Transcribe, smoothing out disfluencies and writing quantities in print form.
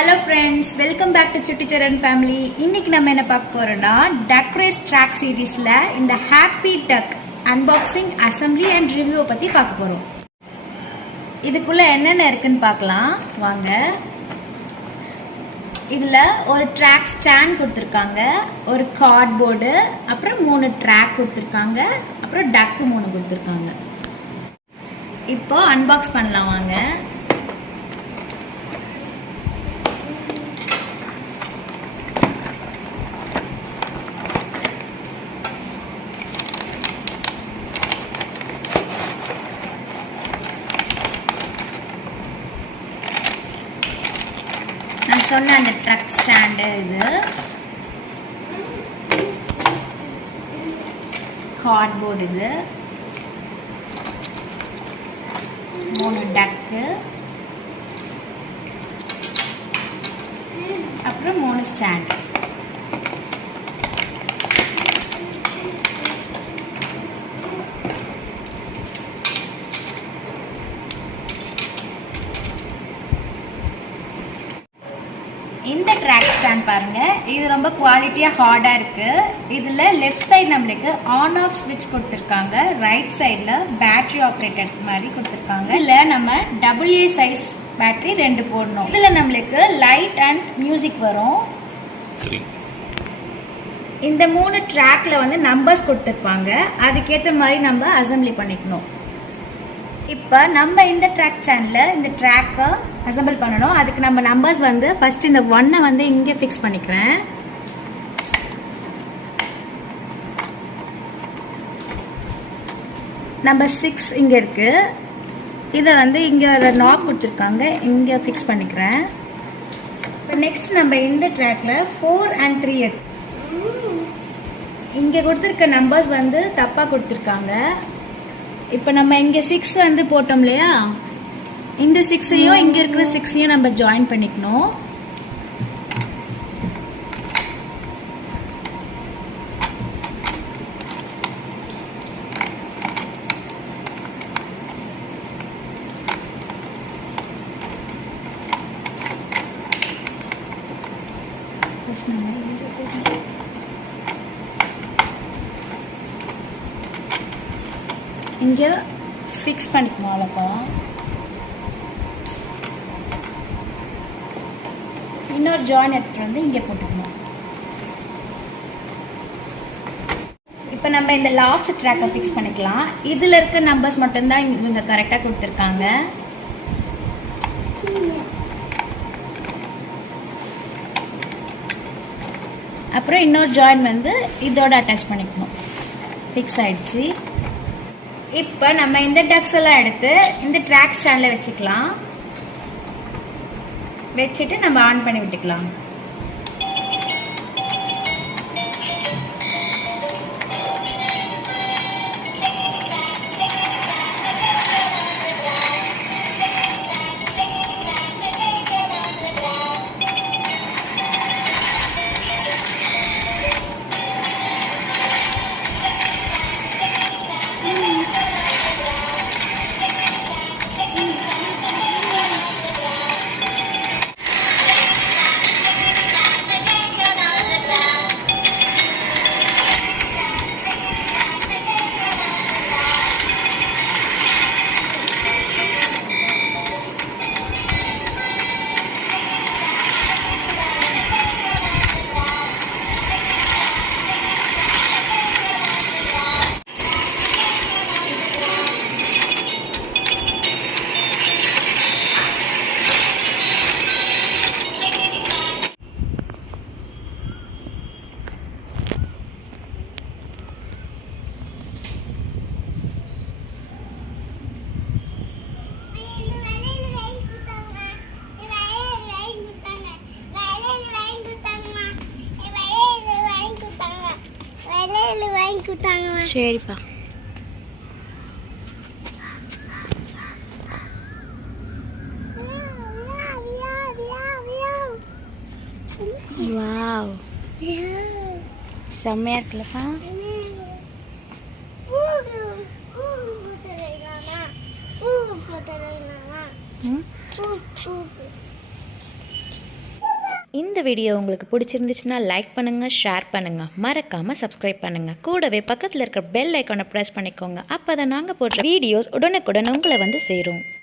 Hello friends, welcome back to Chutti Charan family. இன்னைக்கு நம்ம என்ன பார்க்க போறோம்னா terrace track seriesல இந்த happy duck unboxing, assembly and review பத்தி பார்க்க போறோம். இதுக்குள்ள என்னென்ன இருக்குன்னு பார்க்கலாம் வாங்க. இதுல ஒரு track stand கொடுத்திருக்காங்க, ஒரு cardboard, அப்புறம் 3 track கொடுத்திருக்காங்க, அப்புறம் duck 3 கொடுத்திருக்காங்க. இப்போ unbox பண்ணலாம் வாங்க. நான் சொன்ன அந்த ட்ரக் ஸ்டாண்டு இது கார்ட்போர்டு, இது 3 டக்கு, அப்புறம் 3 ஸ்டாண்ட். இந்த ட்ராக் ஸ்டாண்ட் பாருங்க, இது ரொம்ப குவாலிட்டியா ஹார்டா இருக்கு. இதுல லெஃப்ட் சைடு நம்மளுக்கு ஆன் ஆஃப் ஸ்விட்ச் கொடுத்திருக்காங்க, ரைட் சைடுல பேட்டரி ஆபரேட்டட் மாதிரி கொடுத்திருக்காங்க. இதுல நம்ம AA சைஸ் பேட்டரி 2 போடணும். இதுல நம்மளுக்கு லைட் அண்ட் மியூசிக் வரும். இந்த 3 ட்ராக்ல வந்து நம்பர்ஸ் கொடுத்திருப்பாங்க, அதுக்கேற்ற மாதிரி நம்ம அசெம்பிளி பண்ணிக்கணும். இப்போ நம்ம இந்த ட்ராக் சேனல்ல இந்த ட்ராக்கை அசெம்பிள் பண்ணணும். அதுக்கு நம்ம நம்பர்ஸ் வந்து ஃபர்ஸ்ட் இந்த 1 வந்து இங்கே ஃபிக்ஸ் பண்ணிக்கிறேன். நம்பர் 6 இங்கே இருக்கு. இதை வந்து இங்கே ஒரு நாப் கொடுத்துருக்காங்க, இங்கே ஃபிக்ஸ் பண்ணிக்கிறேன். இப்போ நெக்ஸ்ட் நம்ம இந்த ட்ராக்ல 4 and 3 இங்கே கொடுத்துருக்க நம்பர்ஸ் வந்து தப்பாக கொடுத்துருக்காங்க. இப்போ நம்ம இங்கே 6 வந்து போட்டோம் இல்லையா, இந்த 6ஐயும் இங்கே இருக்கிற 6ஐயும் நம்ம ஜாயின் பண்ணிக்கணும். இங்கே ஃபிக்ஸ் பண்ணிக்கணும். அவ்வளோதான். இன்னொரு ஜாயின் எடுத்துட்டு வந்து இங்கே போட்டுக்கணும். இப்போ நம்ம இந்த லாஸ்ட் ட்ராக்கை ஃபிக்ஸ் பண்ணிக்கலாம். இதில் இருக்க நம்பர்ஸ் மட்டும்தான் இவங்க கரெக்டாக கொடுத்துருக்காங்க. அப்புறம் இன்னொரு ஜாயின் வந்து இதோட அட்டாச் பண்ணிக்கணும். ஃபிக்ஸ் ஆயிடுச்சு. இப்போ நம்ம இந்த டக்ஸ் எல்லாம் எடுத்து இந்த ட்ராக் ஸ்டாண்டில் வச்சுக்கலாம். வச்சுட்டு நம்ம ஆன் பண்ணி விட்டுக்கலாம். சரிப்பா. வாவ், செம்மையா இருக்குல்லப்பா. இந்த வீடியோ உங்களுக்கு பிடிச்சிருந்துச்சுன்னா லைக் பண்ணுங்கள், ஷேர் பண்ணுங்கள், மறக்காமல் சப்ஸ்கிரைப் பண்ணுங்கள். கூடவே பக்கத்தில் இருக்கிற பெல் ஐக்கானை ப்ரெஸ் பண்ணிக்கோங்க. அப்போ தான் நாங்கள் போடுற வீடியோஸ் உடனுக்குடன் உங்களை வந்து சேரும்.